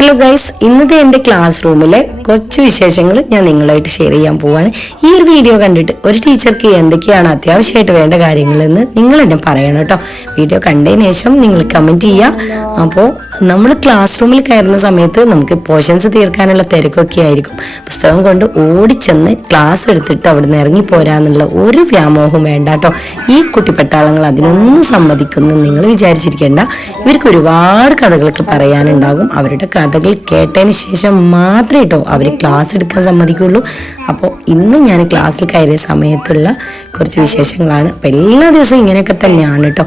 Hello guys ഇന്നത്തെ എന്റെ class റൂമിലെ കുറച്ച് വിശേഷങ്ങൾ ഞാൻ നിങ്ങളായിട്ട് ഷെയർ ചെയ്യാൻ പോവാണ്. ഈ ഒരു വീഡിയോ കണ്ടിട്ട് ഒരു ടീച്ചർക്ക് എന്തൊക്കെയാണ് അത്യാവശ്യമായിട്ട് വേണ്ട കാര്യങ്ങളെന്ന് നിങ്ങൾ എന്നെ പറയണം കേട്ടോ. വീഡിയോ കണ്ടതിന് ശേഷം നിങ്ങൾ കമന്റ് ചെയ്യുക അപ്പോൾ നമ്മൾ ക്ലാസ് റൂമിൽ കയറുന്ന സമയത്ത് നമുക്ക് പോർഷൻസ് തീർക്കാനുള്ള തിരക്കൊക്കെ ആയിരിക്കും. പുസ്തകം കൊണ്ട് ഓടിച്ചെന്ന് ക്ലാസ് എടുത്തിട്ട് അവിടുന്ന് ഇറങ്ങി പോരാന്നുള്ള ഒരു വ്യാമോഹം വേണ്ട കേട്ടോ. ഈ കുട്ടിപ്പട്ടാളങ്ങൾ അതിനൊന്നും സമ്മതിക്കുന്നു നിങ്ങൾ വിചാരിച്ചിരിക്കേണ്ട. ഇവർക്ക് ഒരുപാട് കഥകളൊക്കെ പറയാനുണ്ടാകും. അവരുടെ കഥകൾ കേട്ടതിന് ശേഷം മാത്രമേ കേട്ടോ അവർ ക്ലാസ് എടുക്കാൻ സമ്മതിക്കുള്ളൂ. അപ്പോൾ ഇന്ന് ഞാൻ ക്ലാസ്സിൽ കയറിയ സമയത്തുള്ള കുറച്ച് വിശേഷങ്ങളാണ്. അപ്പോൾ എല്ലാ ദിവസവും ഇങ്ങനെയൊക്കെ തന്നെയാണ് കേട്ടോ.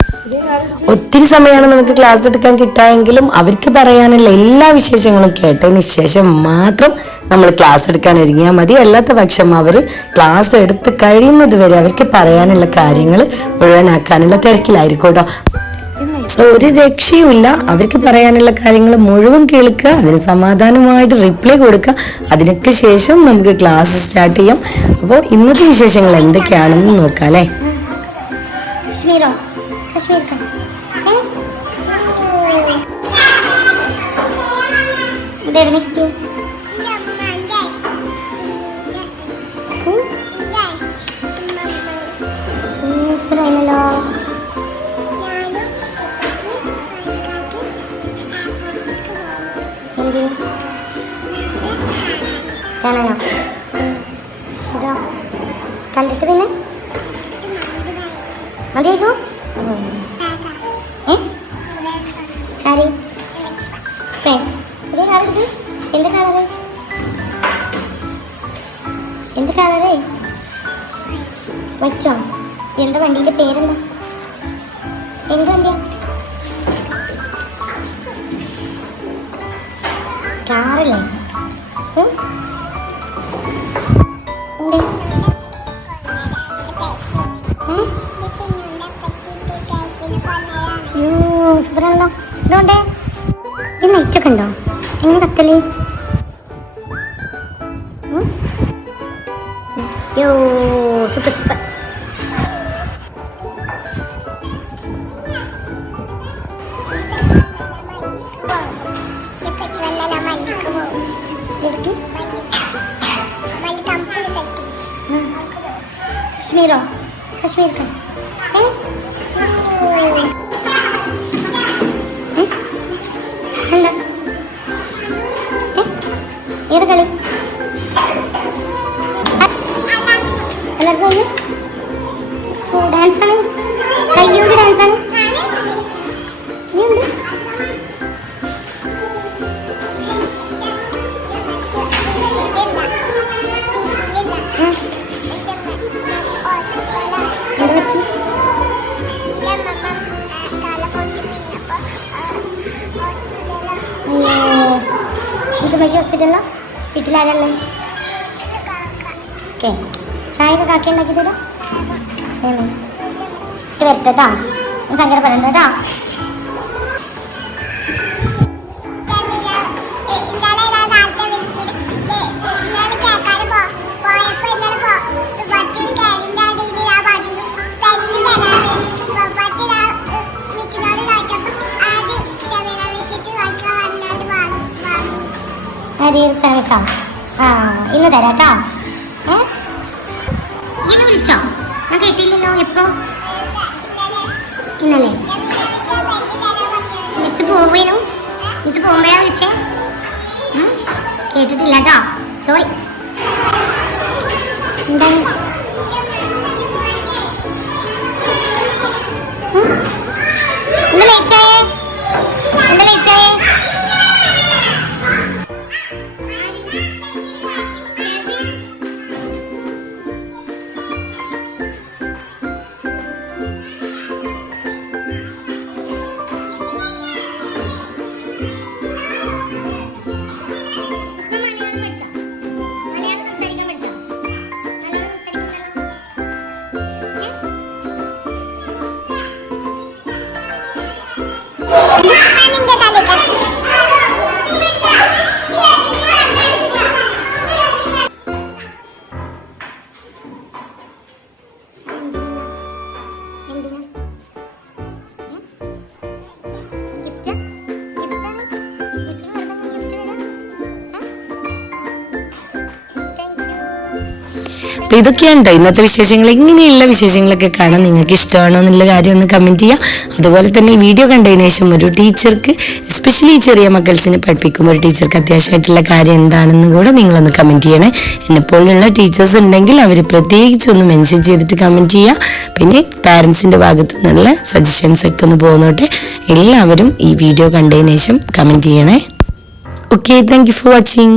ഒത്തിരി സമയമാണ് നമുക്ക് ക്ലാസ് എടുക്കാൻ കിട്ടാമെങ്കിലും അവർക്ക് പറയാനുള്ള എല്ലാ വിശേഷങ്ങളും കേട്ടതിന് ശേഷം മാത്രം നമ്മൾ ക്ലാസ് എടുക്കാൻ ഒരുങ്ങിയാൽ മതി. അല്ലാത്ത പക്ഷം അവർ ക്ലാസ് എടുത്ത് കഴിയുന്നത് വരെ അവർക്ക് പറയാനുള്ള കാര്യങ്ങൾ മുഴുവനാക്കാനുള്ള തിരക്കിലായിരിക്കും കേട്ടോ. ഒരു രക്ഷയുമില്ല. അവർക്ക് പറയാനുള്ള കാര്യങ്ങൾ മുഴുവൻ കേൾക്കുക അതിന് സമാധാനമായിട്ട് റിപ്ലൈ കൊടുക്കുക. അതിനൊക്കെ ശേഷം നമുക്ക് ക്ലാസ് സ്റ്റാർട്ട് ചെയ്യാം. അപ്പോൾ ഇന്നത്തെ വിശേഷങ്ങൾ എന്തൊക്കെയാണെന്ന് നോക്കാം അല്ലേ? കശ്മീരോ? കാണാനോ ഇതോ. കണ്ടിട്ട് പിന്നെ? മതിയായിക്കോ? ഏ? ആര് പുതിയ കാർ എടുത്ത് എന്ത് കളറ്? എന്ത് കളറേ? വച്ചോ എന്താ വണ്ടീന്റെ പേരെന്താ? എന്ത് വണ്ടിയാ ഇതുകൊണ്ടേ ഇത് ലൈറ്റൊക്കെ ഉണ്ടോ? എങ്ങനെ കത്തൽ? Super super. കശ്മീരോ? കശ്മീർ ഏ? ഏത് കളി? എല്ലാവർക്കും ഒന്ന്? ഡാൻസാണ്. കയ്യോട് ഡാൻസാണ്. നീ ഉണ്ട് വീട്ടിലാരല്ലേ? ഓക്കെ. ചായ ഒക്കെ കാക്കി ഉണ്ടാക്കി തരാം? ഇട്ട് വരട്ടെ കേട്ടോ സങ്കടപ്പെടണ്ട കേട്ടോ ആര് തരക്കാം ആ ഇന്ന് തരാം കേട്ടോ ഏ? ഇങ്ങനെ വിളിച്ചോ? ഞാൻ കേട്ടില്ലല്ലോ എപ്പോ? ഇന്നലെ. മിസ് പോവേനു മിസ് പോകുമ്പോഴാ വിളിച്ചേ? കേട്ടിട്ടില്ല കേട്ടോ. സോറി എന്താണ് അപ്പൊ ഇതൊക്കെയുണ്ട് ഇന്നത്തെ വിശേഷങ്ങൾ. ഇങ്ങനെയുള്ള വിശേഷങ്ങളൊക്കെ കാണാൻ നിങ്ങൾക്ക് ഇഷ്ടമാണോ എന്നുള്ള കാര്യം ഒന്ന് കമന്റ് ചെയ്യുക അതുപോലെ തന്നെ ഈ വീഡിയോ കണ്ടതിന് ശേഷം ഒരു ടീച്ചർക്ക് എസ്പെഷ്യലി ചെറിയ മക്കൾസിനെ പഠിപ്പിക്കുമ്പോൾ ഒരു ടീച്ചർക്ക് അത്യാവശ്യമായിട്ടുള്ള കാര്യം എന്താണെന്ന് കൂടെ നിങ്ങളൊന്ന് കമന്റ് ചെയ്യണേ. എന്നെപ്പോലുള്ള ടീച്ചേഴ്സ് ഉണ്ടെങ്കിൽ അവർ പ്രത്യേകിച്ച് ഒന്ന് മെൻഷൻ ചെയ്തിട്ട് കമന്റ് ചെയ്യുക പിന്നെ പാരൻസിന്റെ ഭാഗത്തു നിന്നുള്ള സജഷൻസ് ഒക്കെ ഒന്ന് പോകുന്നോട്ടെ എല്ലാവരും ഈ വീഡിയോ കണ്ടതിന് ശേഷം കമന്റ് ചെയ്യണേ. Okay thank you for watching